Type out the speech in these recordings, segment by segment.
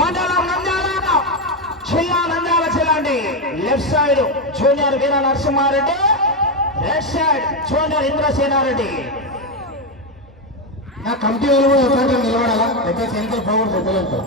మండలం నంద్యాల జిల్లా నంద్యాల జిల్లా అండి. Left side junior Veera Narasimha Reddy, right side junior Indrasena Reddy. నా కమిటీ వాళ్ళు కూడా ఎప్పుడైతే నిలబడాలా అయితే సెంటర్ పవర్ పెట్టలేదు.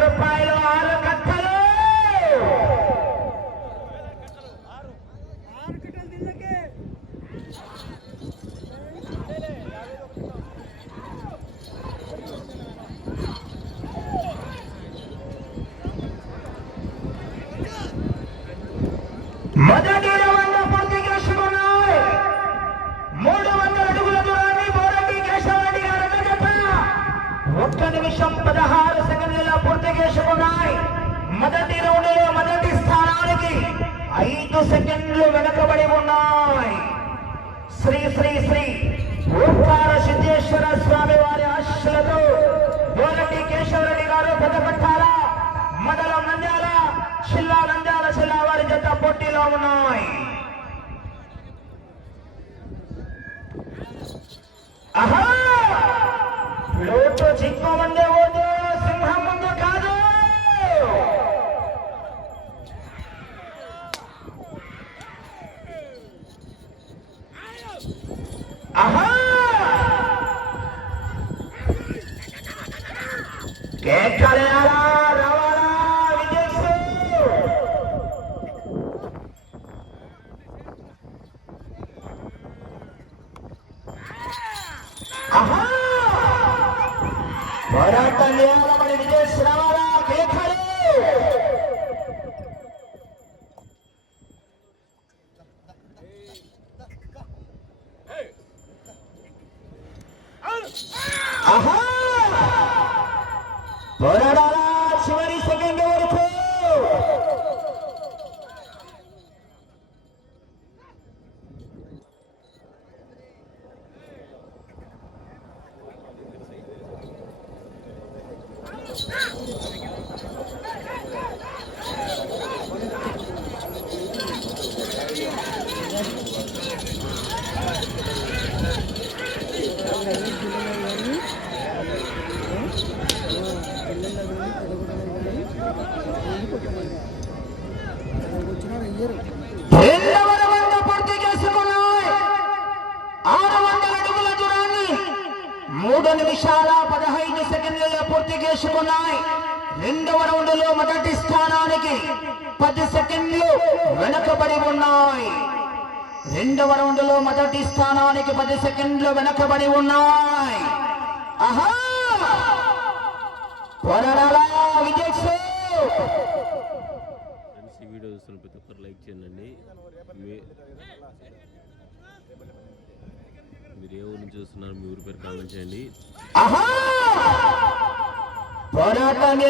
రూపాయలు 6 కట్టలు. మొదటి రౌండ్ పూర్తి చేసుకున్నాయి. 300 అడుగుల దూరాన్ని బోరెడ్డి కేశవరెడ్డి గారు జత 1 నిమిషం 16 సెకండ్లలో పూర్తి చేసుకున్నాయి. మొదటి రౌండ్ లో మొదటి స్థానానికి 5 సెకండ్లు వెనుకబడి ఉన్నాయి. శ్రీ శ్రీ శ్రీ ఓంకార సిద్ధేశ్వర స్వామి వారి ఆశీస్సులతో బోరెడ్డి కేశవరెడ్డి గారు పెద్దపట్టాల మండలం నంద్యాల జిల్లా వారి జత పోటీలో ఉన్నాయి. ఆహా లోటు జింక ముందే ఓదు, సింహం ముందు కాదు. ఆహా కేకలేరా రవాలా విజయసు. ఆహా పోరాటం చేయాలని విజయస్ రావాలా కేకలు. ఆహా పోరాడాలా చివరి సెకండ్ వరకు. రెండవ రౌండ్ పూర్తి చేసుకున్నాయి. 600 అడుగుల దూరాన్ని 3 నిమిషాల 15 సెకండ్లలో పూర్తి చేసుకున్నాయి. రెండవ రౌండ్ లో మొదటి స్థానానికి 10 సెకండ్లు వెనుకబడి ఉన్నాయి. రెండవ రౌండ్ లో మొదటి స్థానానికి 10 సెకండ్లు వెనుకబడి ఉన్నాయి. ఆహా పోరాడాలా విజయ్. వీడియో చూస్తున్న ప్రతి ఒక్కరు లైక్ చేయండి. మీరు ఏ ఊరు నుంచి చూస్తున్నారు, మీ ఊరి పేరు కామెంట్ చేయండి. పోరాటం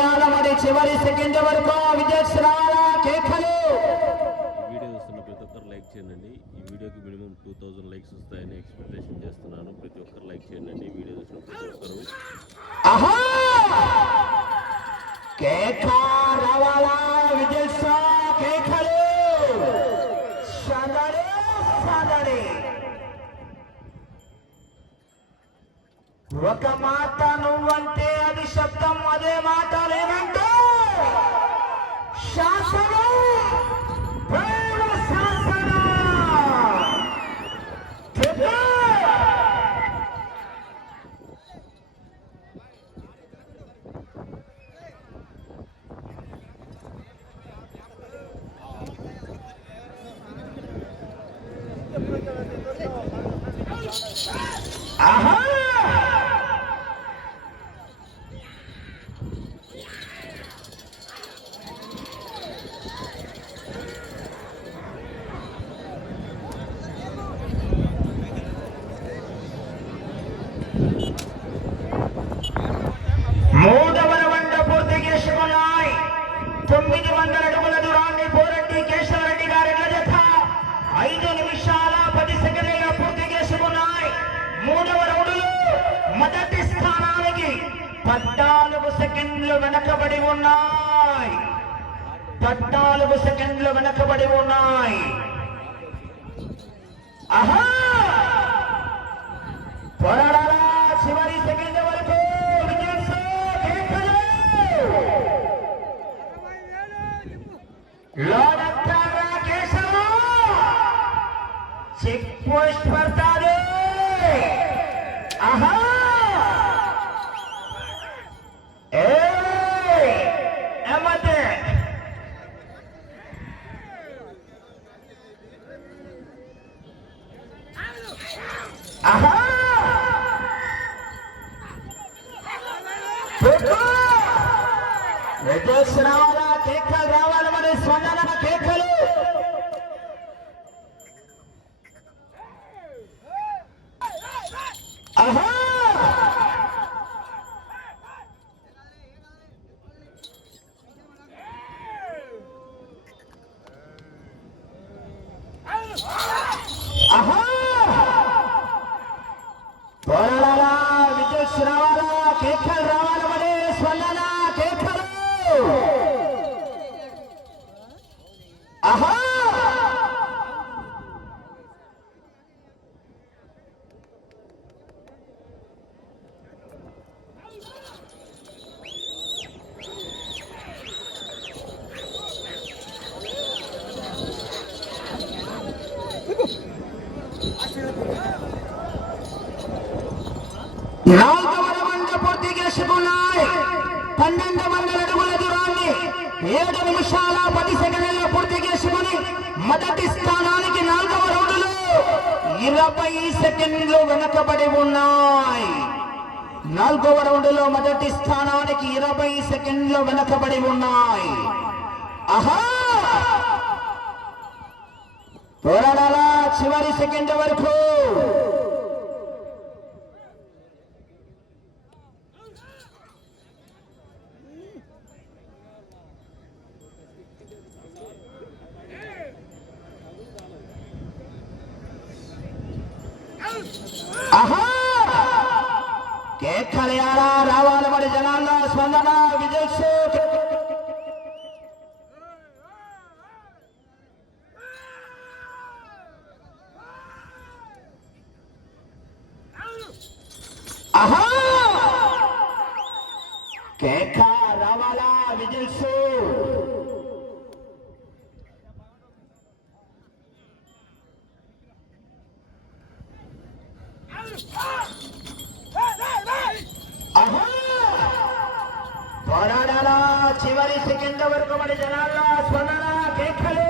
చివరి సెకండ్ వరకు విజయశ్రాల కేకలు. వీడియో చూస్తున్న ప్రతి ఒక్కరు లైక్ చేయండి. ఈ వీడియోకి మినిమం 2000 లైక్స్ వస్తాయని ఎక్స్పెక్టేషన్ చేస్తున్నాను. ప్రతి ఒక్కరు లైక్ చేయండి. వీడియో చూసిన ప్రతి ఒక్కరు రావాలా విజయశ్రా కేకలు. సాదరే సాదరే ఒక మాట నువ్వంటే అది శబ్దం, అదే మాట లేనంటే శాసనం ప్రేమ శాసనం. ఆహా మూడవ రౌండ్ పూర్తి చేసుకున్నాయి. 900 అడుగుల దూరాన్ని బోరెడ్డి కేశవ 14 సెకండ్లు వెనకబడి ఉన్నాయి. 14 సెకండ్లు వెనకబడి ఉన్నాయి. ఆహా పోరాడాలా చివరి సెకండ్ వరకు. చెక్ పోస్ట్ పడతాడు. ఆహా ఏమతే ఆహా రిటర్న్స్ రావాలా, కేకలు రావాలి, మరి స్పందన కేకలు. ఆహా ఆహా పోరాడాలా, విజయ్ రావాలా, కేకలు రావాలి, మరి స్పందన కేకలు. ఆహా నాలుగవ రౌండ్ పూర్తి చేసుకున్నాయి. 1200 అడుగుల దూరాన్ని 7 నిమిషాల 10 సెకండ్లలో పూర్తి చేసుకుని మొదటి స్థానానికి 4వ రౌండ్లో 20 సెకండ్లు వెనకబడి ఉన్నాయి. 4వ రౌండ్లో మొదటి స్థానానికి 20 సెకండ్లు వెనకబడి ఉన్నాయి. ఆహా పోరాడాలా చివరి సెకండ్ వరకు. ఆహా కేకలేయాలా, రావాలి మరి జనాల్లో స్పందన. విజయ్ ఆహా కేక రావాలా, విజిల్స్. ఆహా పోరాడాలా చివరి సెకండ్ వరకు మరి జనాల్లో స్పందన కేకలు.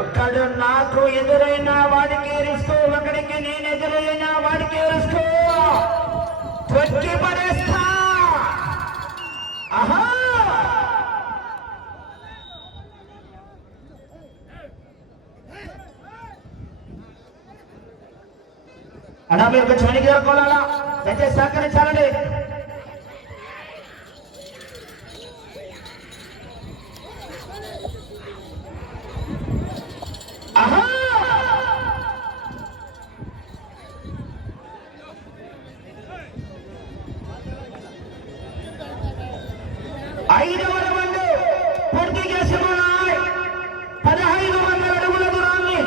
ఒక్కడు నాకు ఎదురైన వాడికి రిస్క్, ఒకడికి నేను ఎదురైన వాడికి రిస్క్. తొక్కి పడేస్తా. ఆహా అన్నా మీరు కొంచెం వెనక్కి జరుపుకోవాలా, దయచేసి సహకరించాలండి. ఆహా ఐదవ రౌండ్ పూర్తి చేసుకున్నాయి. 1500 అడుగుల దూరాన్ని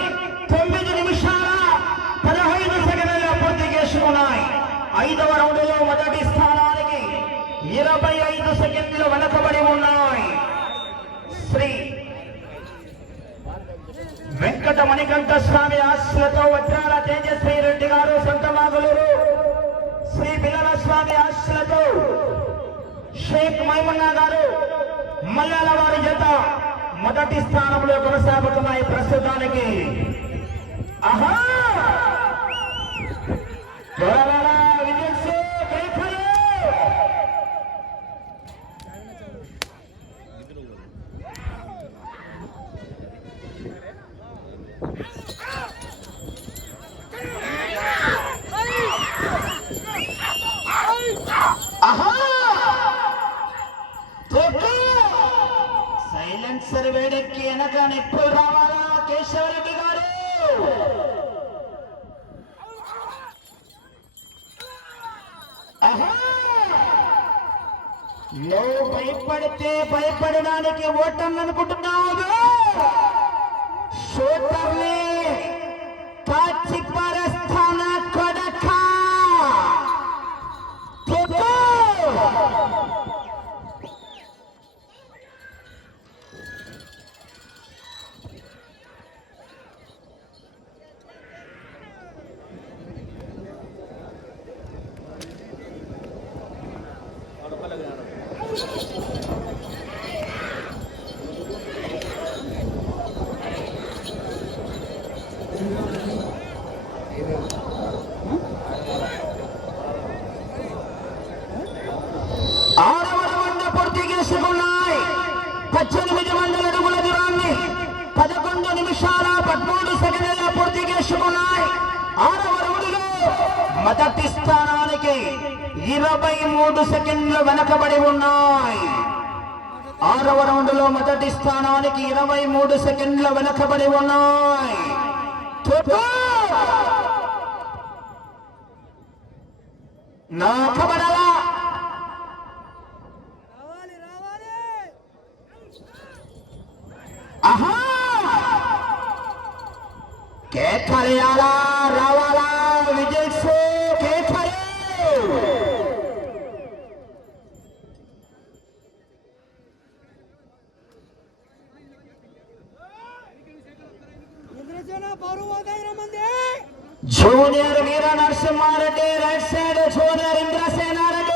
9 నిమిషాల 15 సెకండ్లలో పూర్తి చేసుకున్నాయి. 5వ రౌండ్లో మొదటి స్థానానికి 25 సెకండ్లు వెనకబడి ఉన్నాయి. శ్రీ వెంకట మణికంఠ స్వామి ఆశలతో వజ్రాల తేజస్వి రెడ్డి గారు సంతమాగులూరు, శ్రీ పిల్లల స్వామి ఆశలతో షేక్ మైమున్నా గారు మల్లాల వారి జత మొదటి స్థానంలో కొనసాగుతున్నాయి ప్రస్తుతానికి. ఆహా సైలెన్సర్ వేడెక్కి వెనక నిప్పులు రావాలా కేశవరెడ్డి గారు. నువ్వు భయపడితే భయపడడానికి ఓటమి అనుకుంటున్నావు. షూటర్లే కాచి పరస్థాన కొడక పూర్తిగేసుకున్నాయి. 1800 అడుగుల దూరాన్ని 11 నిమిషాల 13 సెకండ్ల పూర్తిగేసుకున్నాయి. 6వ రౌండ్లో మొదటి స్థానానికి 23 సెకండ్లు వెనకబడి ఉన్నాయి. 6వ రౌండ్లో మొదటి స్థానానికి 23 సెకండ్లు వెనకబడి ఉన్నాయి. నా కబడలా కేకలేయాలా రావాలా విజయ్ కేకలే junior Veera Narasimha Reddy right side, junior Indrasena Reddy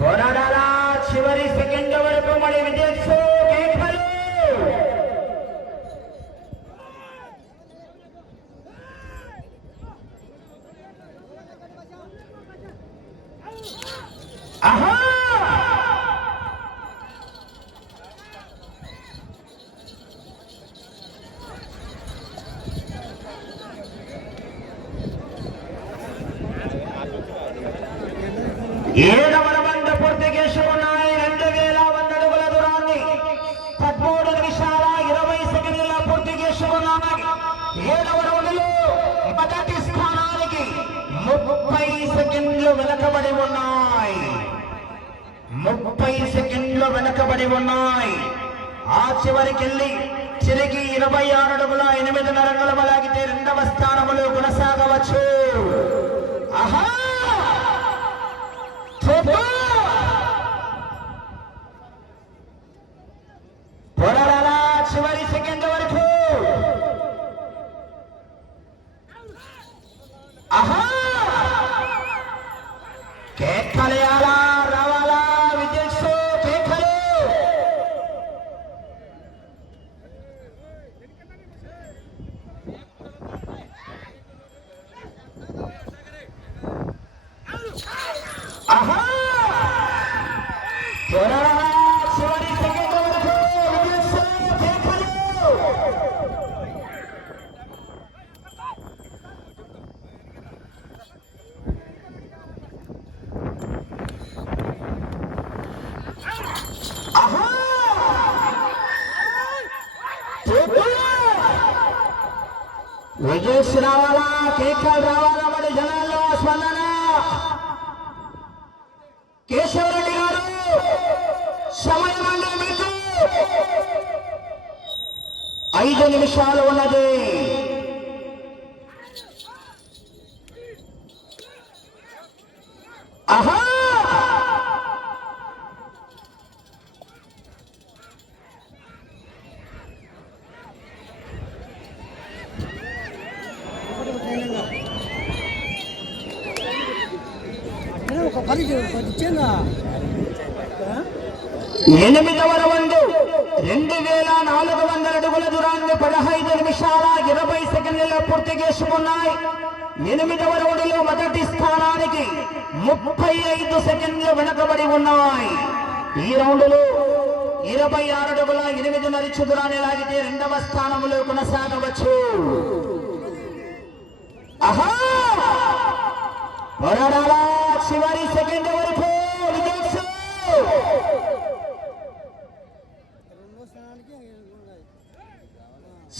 పోరాడాలా చివరి సెకండ్ వరకు మరి విజయ్ కేకలు. ఏడవ రౌండ్ పూర్తిగేసుకున్నాయి. 2100 అడుగుల దూరాన్ని 13 నిమిషాల 20 సెకండ్ల పూర్తిగేసుకున్నాయి. 7వ రౌండ్లో మొదటి స్థానానికి 30 సెకండ్లు వెనకబడి ఉన్నాయి. 30 సెకండ్లు వెనకబడి ఉన్నాయి. ఆ చివరికెళ్ళి తిరిగి 26 అడుగుల 8 రంగుల లాగితే 2వ స్థానంలో కొనసాగవచ్చు. ఆహా పోరాడాలా చివరి సెకండ్ వరకు. కేకలేయాలా రావాలా విజయ్ కేకలు. చివరి సెకండ్ వరకు కేకలు. విజయ్ రావాలా కేకలు రావాలా మరి జనాల్లో స్పందన. కేశవరెడ్డి గారు సమయం అంటే మీకు 5 నిమిషాలు ఉన్నది. ఆహా ఎనిమిదవ రౌండ్ 2400 అడుగుల దూరాన్ని 15 నిమిషాల 20 సెకండ్లలో పూర్తి చేసుకున్నాయి. 8వ రౌండ్లో మొదటి స్థానానికి 35 సెకండ్లు వెనకబడి ఉన్నాయి. ఈ రౌండ్లో 26 అడుగుల 8 దూరాన్ని లాగితే 2వ స్థానంలో కొనసాగవచ్చు. ఆహా పోరాడాల చివరి సెకండ్ వరకు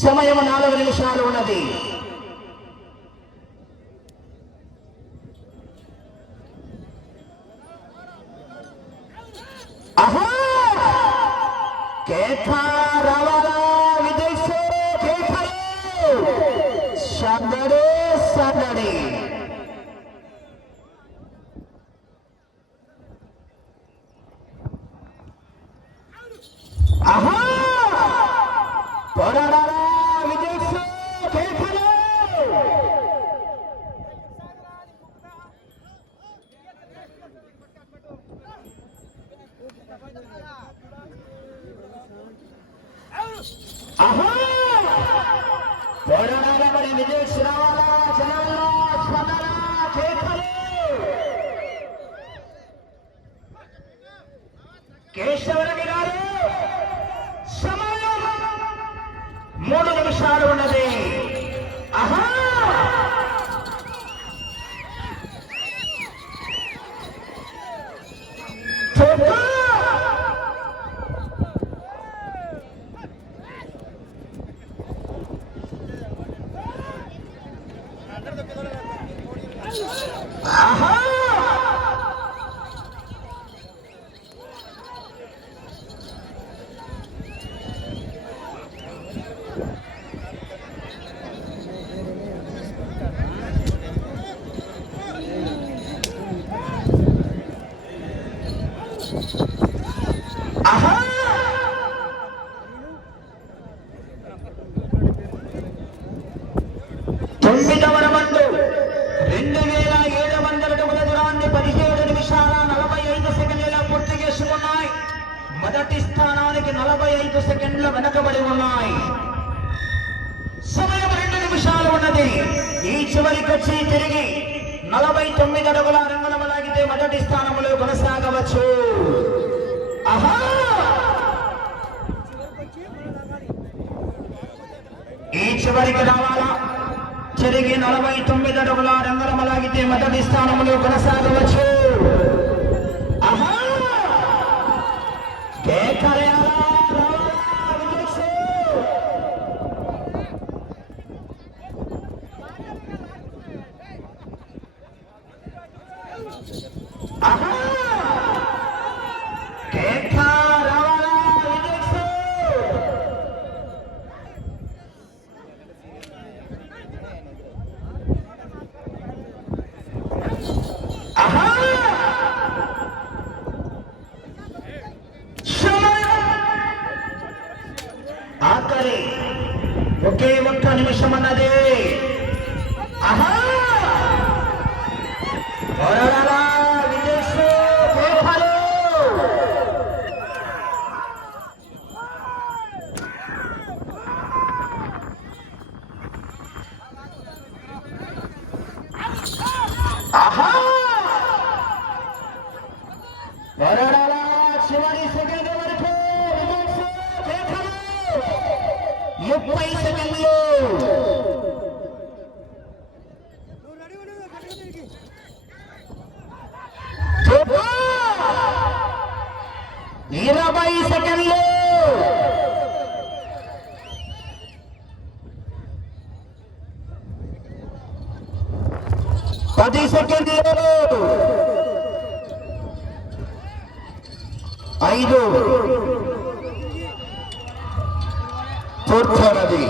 సమయం 4 నిమిషాలు ఉన్నది. ఆహా కేఖా రావాలా విదేశీ కేఖలు సందడి సందడి. ఆహా పోరాడాలా విదేశీ కేఖలు ఆహా పోరాడాల మరి విదేశీ రావాలా జనాల్లో స్పందన కేఖలు కేశవరెడ్డి గారు సమయం 3 నిమిషాలు ఉన్నది. ఆహా ఆహా ఆహా 9వ రౌండ్ 2700 అడుగుల దూరాన్ని 17 నిమిషాల 45 సెకండ్లలో పూర్తి చేసుకున్నాయి. మొదటి స్థానానికి 45 సెకండ్లు వెనకబడి ఉన్నాయి. సమయం 2 నిమిషాలు ఉన్నది. ఈ చివరికి వచ్చి తిరిగి 49 అడుగుల రంగుల లాగితే మొదటి స్థానంలో కొనసాగవచ్చు. ఆహా ఈ చివరికి రావాలా తిరిగి 49 అడుగుల రంగుల లాగితే మొదటి స్థానంలో కొనసాగవచ్చు. ఆహా కేకరేయాలా రావాలా విదేశీ. ఆహా కేకా రావాలా విదేశీ. ఆహా ఆఖరి ఒకే 1 నిమిషం అన్నది. ఆహా పోరాడాలా విదేశీ కేఖలు. ఆహా పోరాడాలా చివరి సెకండ్ వరకు విదేశీ కేఖలు. 30 సెకండ్లు. 20 సెకండ్లు. 10 సెకండ్లు. 5 పూర్తయినది.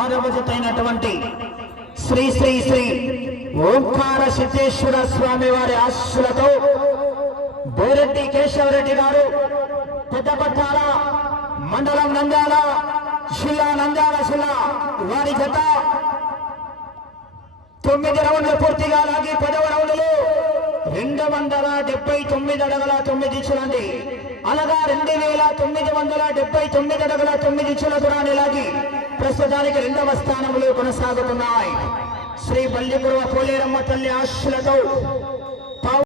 ఆరవ జత అయినటువంటి శ్రీ శ్రీ శ్రీ ఓంకార సిద్ధేశ్వర స్వామి వారి ఆశీస్సులతో బోరెడ్డి కేశవరెడ్డి గారు పెద్దపట్టాల మండలం నంద్యాల జిల్లా వారి జత 9 రౌండ్లు పూర్తిగా లాగి 10వ రౌండ్లో 279 అడుగుల 9 ఇంచులండి. అనగా 2979 అడుగుల 9 ఇంచుల దూరాన్ని లాగి ప్రస్తుతానికి 2వ స్థానంలో కొనసాగుతున్నాయి. శ్రీ బల్లిపురవ పోలేరమ్మ తల్లి ఆశీస్సులతో